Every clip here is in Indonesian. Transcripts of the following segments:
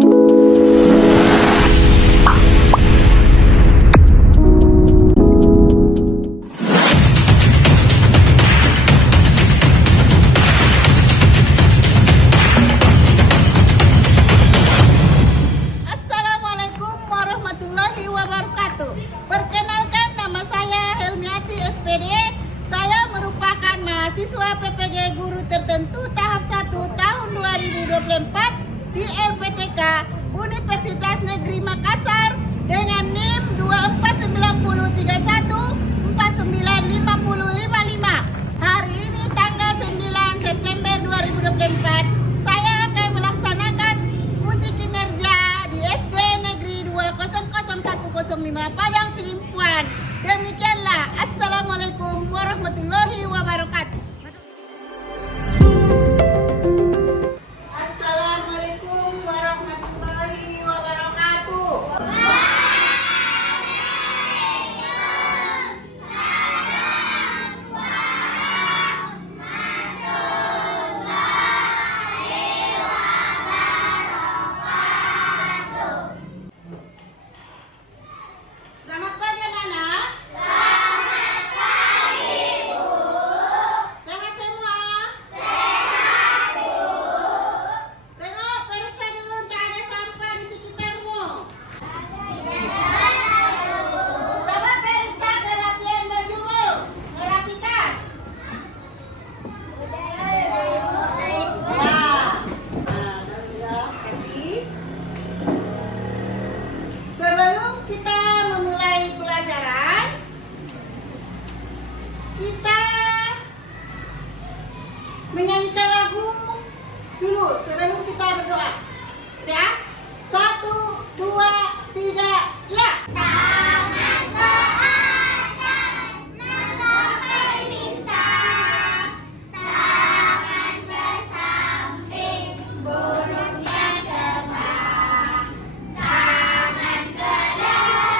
Assalamualaikum warahmatullahi wabarakatuh. Perkenalkan, nama saya Helmiati SPD. Saya merupakan mahasiswa PPG Guru Tertentu tahap 1 tahun 2024 di LPTK Universitas Negeri Makassar dengan NIM 24903149555. Hari ini tanggal 9 September 2024, saya akan melaksanakan uji kinerja di SD Negeri 2000105 Padang Silimpuan. Demikianlah. Assalamualaikum warahmatullahi wabarakatuh. Assalamualaikum warahmatullahi wabarakatuh. Selamat pagi anak-anak. Selamat pagi Bu. Sehat semua? Sehat Bu. Tengok, periksa dulu tak ada sampah di sekitarmu. Coba periksa kerapian bajumu. Merapikan. Sebelum kita memulai pelajaran, kita menyanyikan lagu dulu sebelum kita berdoa. Ya? 1, 2, 3, ya. Tangan ke atas, menggapai bintang. Tangan ke samping, burung yang terbang. Tangan ke depan,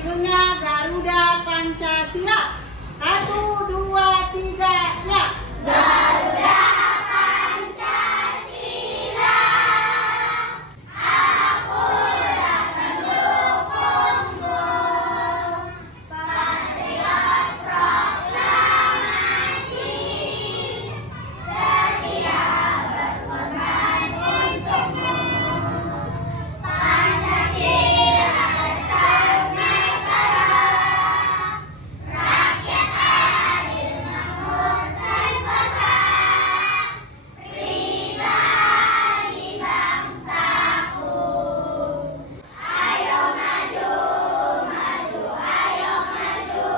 judulnya Garuda Pancasila. 1, 2, 3, ya. Garuda Pancasila. Aku akan mendukungmu. Patriot proklamasi. Setia berkorban untukmu. Pancasila bersatu negara. Rakyat adil makmur sentosa. Pribadi bangsaku. Ayo maju, maju, ayo maju,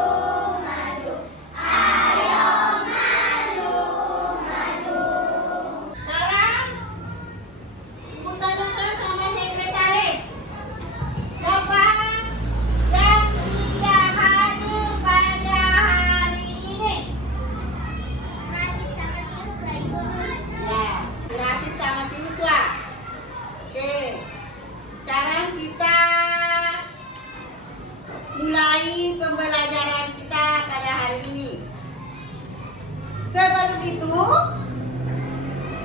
maju. Ayo maju, maju. Sekarang Ibu tanyakan sama sekretaris. Siapa yang tidak hadir pada hari ini? Rasid sama si Uswa, Ibu. Ya, si Rasid sama si Uswa. Oke, sekarang kita mulai pembelajaran kita pada hari ini. Sebelum itu,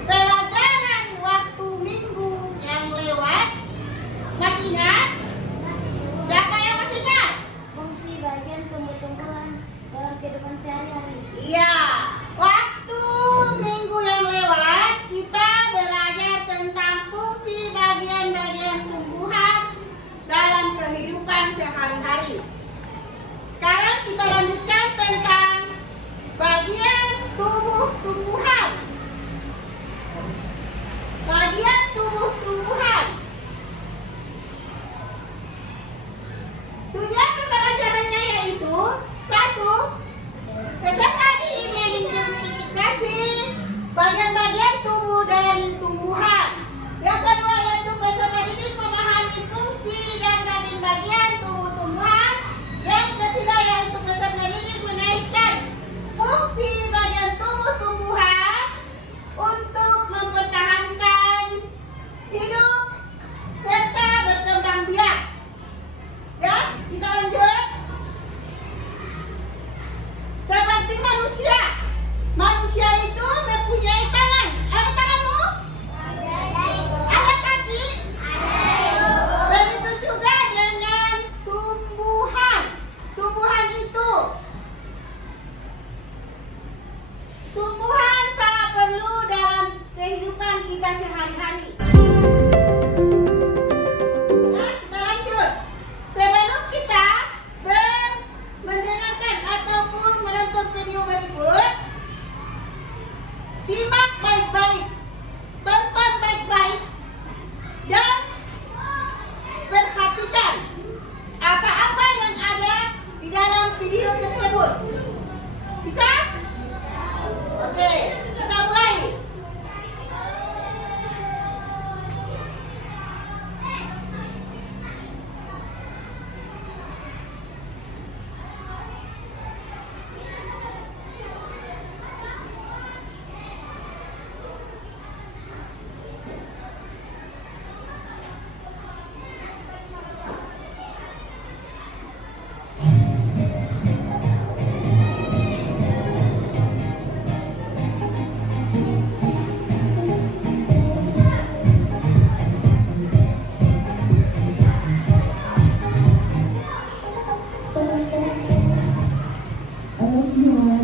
pelajaran waktu minggu yang lewat, masih ingat? Siapa yang masih ingat? Fungsi bagian tumbuh-tumbuhan dalam kehidupan sehari-hari. Iya, waktu minggu yang lewat kita belajar tentang fungsi bagian-bagian tumbuhan dalam kehidupan sehari-hari. Sekarang kita lanjutkan tentang bagian tumbuh-tumbuhan. Bagian tumbuh-tumbuhan. Tujuan pembelajarannya yaitu 1. Peserta didik mengidentifikasi bagian-bagian tubuh dari tumbuhan. Yang kedua yaitu peserta didik memahami fungsi dan bagian-bagian tubuh tumbuhan. Yang ketiga yaitu peserta didik menaikkan fungsi bagian tubuh tumbuhan untuk mempertahankan hidup serta berkembang biak. Ya, kita lanjut. Seperti manusia. Manusia itu mempunyai tangan. Ada tanganmu? Ada kaki? Begitu juga dengan tumbuhan. Tumbuhan itu. Tumbuhan sangat perlu dalam kehidupan kita sehari-hari. Nah, kita lanjut. Sebelum kita mendengarkan ataupun menonton video berikut, simak baik-baik, tonton baik-baik, dan perhatikan apa-apa yang ada di dalam video tersebut. Bisa? Oke, kita mulai.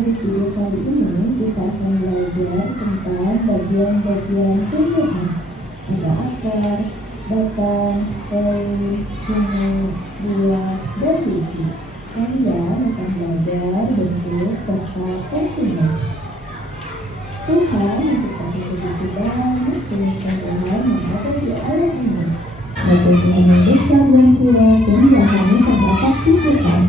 Di video kali ini kita akan belajar tentang bagian-bagian tumbuhan. Ada akar, batang, daun, bunga, buah, dan biji. Kalian akan belajar bentuk serta fungsinya. Tuhan menciptakan begitu banyak tumbuhan yang ada di alam ini. Bagian yang besar dan kuat dan bahannya terdapat di Tuhan.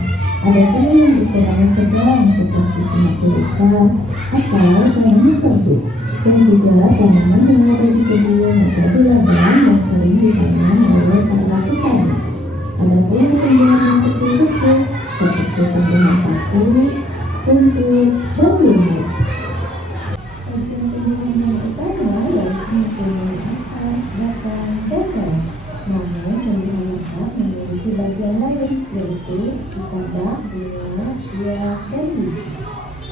Ada pula yang dikurangi tegang seperti semak besar atau tanaman serbuk, dan juga tanaman yang ada di kebun atau ladang yang sering ditanam oleh para petani. Ada pula tumbuhan yang kecil-kecil seperti tumbuhan kapur, rumput, dan lumut. Tumbuhan yang utama yaitu mempunyai akar, batang, dan daun. Namun tumbuhan lengkap memiliki bagian lain yaitu martabak, gula, gula candy.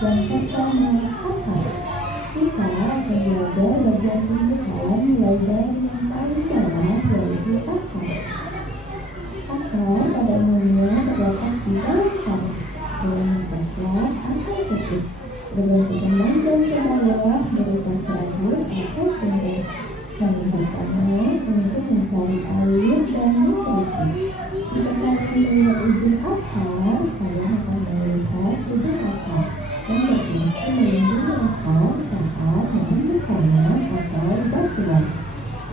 Yang pertama apa? Kita akan belajar bagian tumbuhan mulai dari yang paling bawah yaitu akar. Akar pada umumnya terdapat di dalam tanah, dalam coklat atau putih, berbentuk memanjang ke bawah berupa serabut atau sumber. Kami pertama untuk mencari air dan nutrisi. Jika kami melihat ujung akar, saya akan melihat ujung akar dan berfungsi melindungi akar saat menumbuhkannya atau batuan.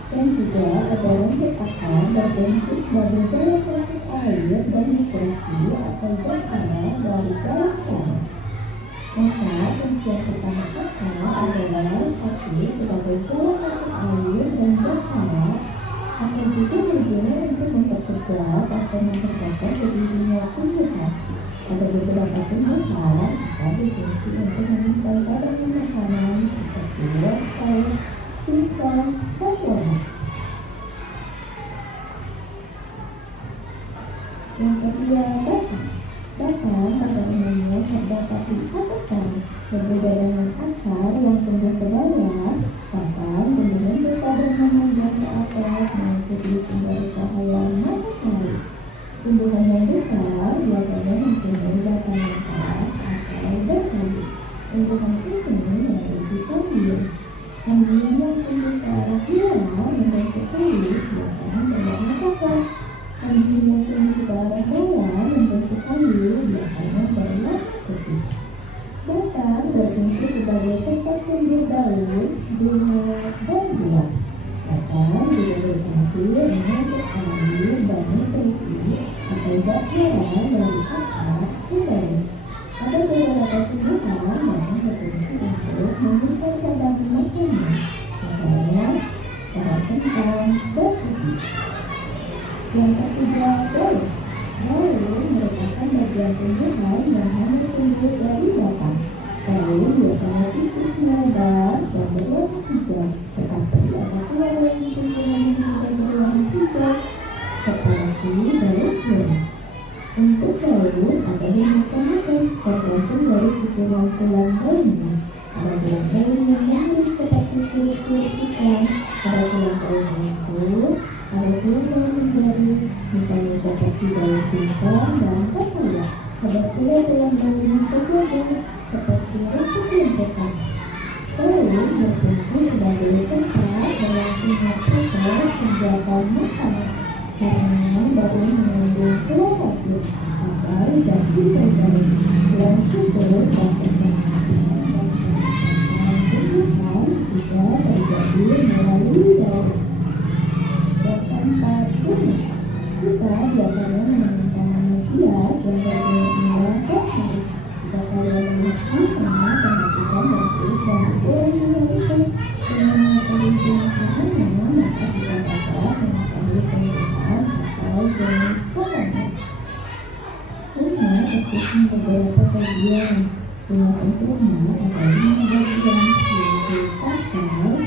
Dan juga ada rambut akar berbentuk sebagai jalan masuk air dan nutrisi atau cakara dari dalam tanah. Maka fungsi pertama akar adalah satu sebagai jalan masuk air dan cakara, atau juga berguna untuk mempertegas atau memperkokoh berdirinya tumbuhan. Ada beberapa tumbuhan yang berfungsi untuk meningkatkan kadar makanan seperti wortel, singkong, dan tomat. Yang kedua, batang pada umumnya terdapat di atas tanah. Berbeda dengan akar yang tumbuh ke bawah, batang kemudian berkadar memanjang ke atas mengikuti sumber cahaya matahari. Tumbuhan yang besar biasanya mempunyai batang yang keras atau berkayu. Tumbuhan ini memiliki sambil. Sambil yang tumbuh ke arah bawah membentuk kayu biasanya berwarna coklat. Sambil yang tumbuh ke arah bawah membentuk kayu biasanya berwarna putih. Batang berfungsi sebagai tempat tumbuh daun, bunga, dan buah. Batang juga berfungsi mengangkut air dan nutrisi atau baktera dari akar ke daun. Ada beberapa tumbuhan yang berfungsi untuk memberikan kadar makanan, misalnya daun kentang dan ubi. Yang ketiga, daun. Daun merupakan bagian tumbuhan yang hanya tumbuh dari batang. Daun biasanya tipis melebar dan berwarna hijau, tetapi ada pula daun tumbuhan yang juga berwarna hijau, seperti daun jeruk. Untuk daun ada macam-macam tergantung dari susunan tulang daunnya. Ada tulang daun yang mirip seperti kulit-kulit ikan, ada tulang daun yang kulit, ada tulang daun yang garing, misalnya seperti daun singkong dan pepaya. Ada pula tulang daun yang terjaga, seperti rumput lempetan. Daun berfungsi sebagai tempat berlangsungnya proses pembuatan makanan, karena daun mengandung klorofil agar jadi terbaik yang subur dan bermanfaat. Tumbuhan juga terjadi melalui daun. Yang keempat, bunga. Kita biasanya menemukan manusia yang berbentuk merah dan halus. Jika kalian melihat bunga, perhatikan bentuk dan ukuran bunga itu. Dengan mengetahui jenis bunganya, maka kita dapat mengetahui pemilihan atau jenis pohonnya. Bunga tersusun beberapa bagian. Bunga sempurna ada 5 bagian, yaitu akar,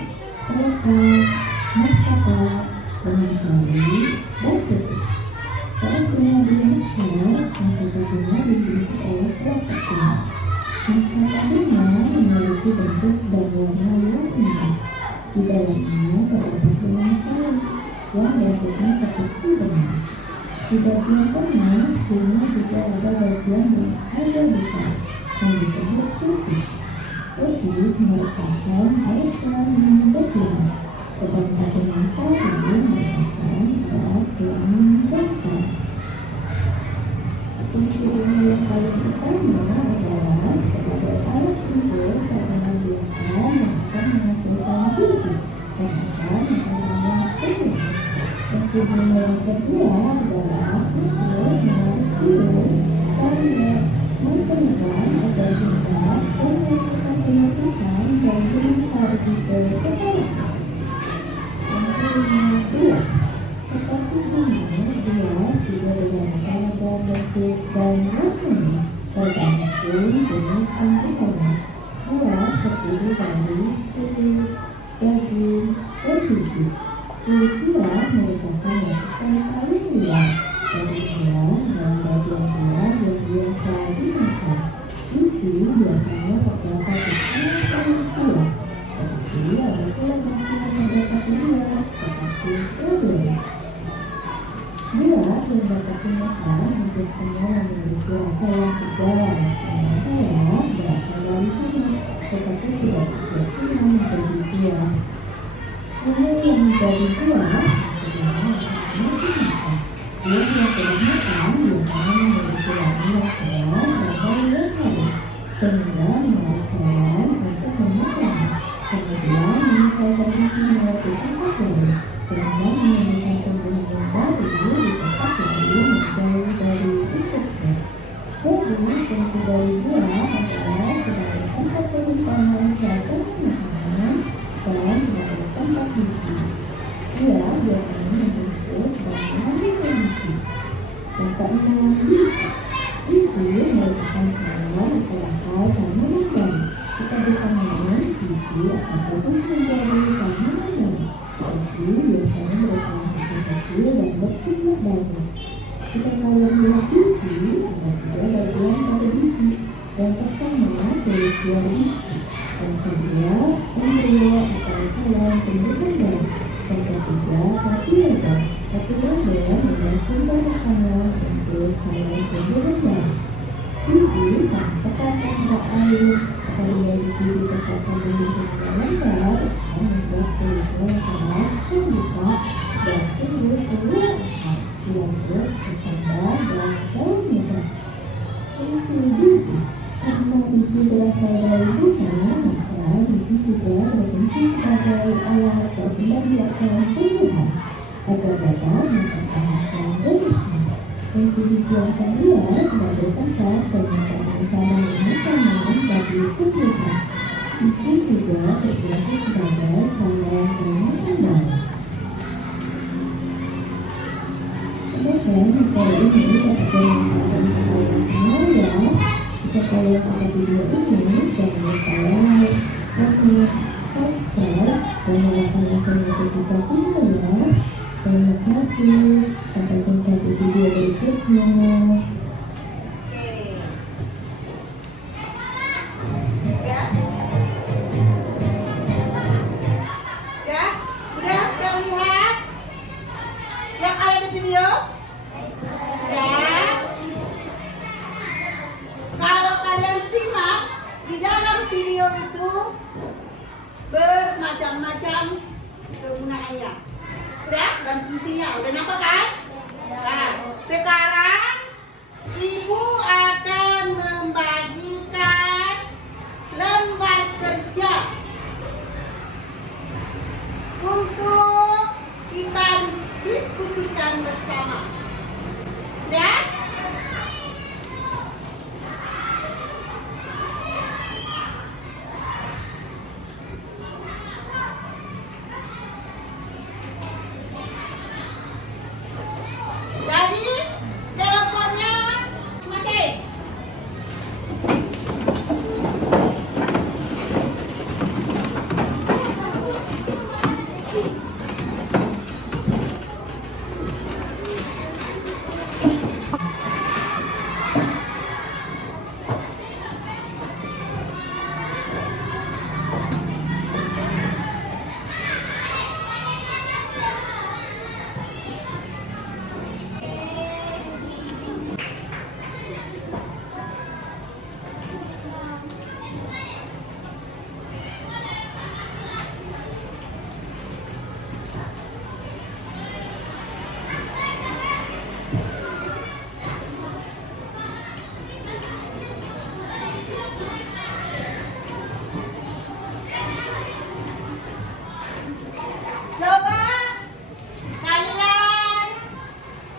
perkat, martabak, pengembali, dan putih. Saat bunga belum besar, maka bunga dibentuk oleh kelompok bunga. Maka bunga memiliki bentuk dan warna yang indah. Di dalamnya terdapat tulang kayu yang bentuknya seperti benang. Di bagian tengah, bunga juga ada bagian yang agak besar yang disebut putih. Putih merupakan air tulang yang berbunga, sedangkan tulang kayu merupakan air tulang yang besar. Fungsi bunga yang paling utama adalah sebagai alat timbul karena biasa akan menghasilkan biji dan akan menghasilkan penuh. Fungsi bunga yang kedua adalah untuk menarik timbul karena mencegah agar bunga dan melakukan penyembuhan dan menarik timbul ke dalam. Yang kedua, seperti bunga, dia juga digunakan dalam bentuk dan warnanya, tergantung jenis tumbuhannya. Buah terdiri dari kulit, daging, dan biji. Kulit buah merupakan lapisan paling luar dari buah dan bagian buah Bila dapat tindakan untuk semua yang memiliki rasa yang sejalan, karena saya berasal dari sana, tetapi tidak sesuatu yang menjadi dia. Semua yang menjadi dia adalah makan. Dia yang tidak makan biasanya memiliki lagi yang keras dan yang halus, sehingga menarik jalan untuk memakan. Kemudian menyelesaikan isi melewati tempat baru, sehingga menemukan tumbuhan yang baru di tempat lain menjauh dari sikapnya. Jadi, fungsi dari dia adalah sebagai tempat penyimpanan dan makanan dan sebagai tempat biji. Dia biasanya membungkus dan mengambil biji. Yang keenam, biji. Biji merupakan hal selangkah tanaman baru. Kita bisa menanam biji atau menjadi tanaman baru. Biji biasanya merupakan kecil dan berjumlah banyak. Jika kalian melihat biji, ada tiga bagian pada biji. Yang pertama, berusia biji. Yang kedua, embrio atau saluran tumbuhan baru. Yang ketiga, papilga. Papilga adalah sumber makanan untuk saluran tumbuhan baru. Biji sangat cepat terserap air. Apabila biji ditetapkan di lingkungan yang lembab, akan membuat kulitnya keras, terbuka, dan tumbuh keluar akar, dilanjut berkembang dan jauh mudah. Fungsi biji. Karena biji berasal dari buah, maka biji juga berfungsi sebagai alat berkembang biakan tumbuhan agar dapat mempertahankan jenisnya. Fungsi biji yang kedua sebagai tempat penyimpanan tanaman makanan bagi tumbuhan. Biji juga berfungsi sebagai saluran penyemprotan baru. Kemudian, kalau ini ada yang ya, jika kalian pada video ini, jangan lupa like, comment, subscribe, dan nyalakan lonceng notifikasinya ya. Terima kasih. Sampai jumpa di video berikutnya. Udah lihat yang ada di video? Ya. Kalau kalian simak di dalam video itu bermacam-macam kegunaannya. Udah? Dan fungsinya. Udah nampak kan? Nah, sekarang Ibu akan membagikan lembar kerja untuk kita diskusikan bersama. Ya? Jadi, teleponnya masih. Coba kalian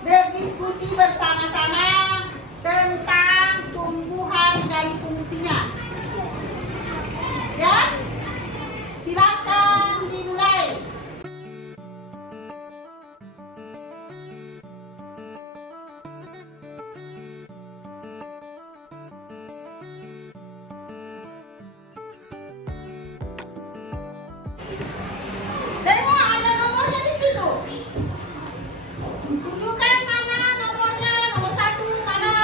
berdiskusi bersama-sama tentang tumbuhan dan fungsinya. Ya? Silakan dimulai. Tengok ada nomornya di situ. Tunjukkan mana nomornya, nomor 1 mana.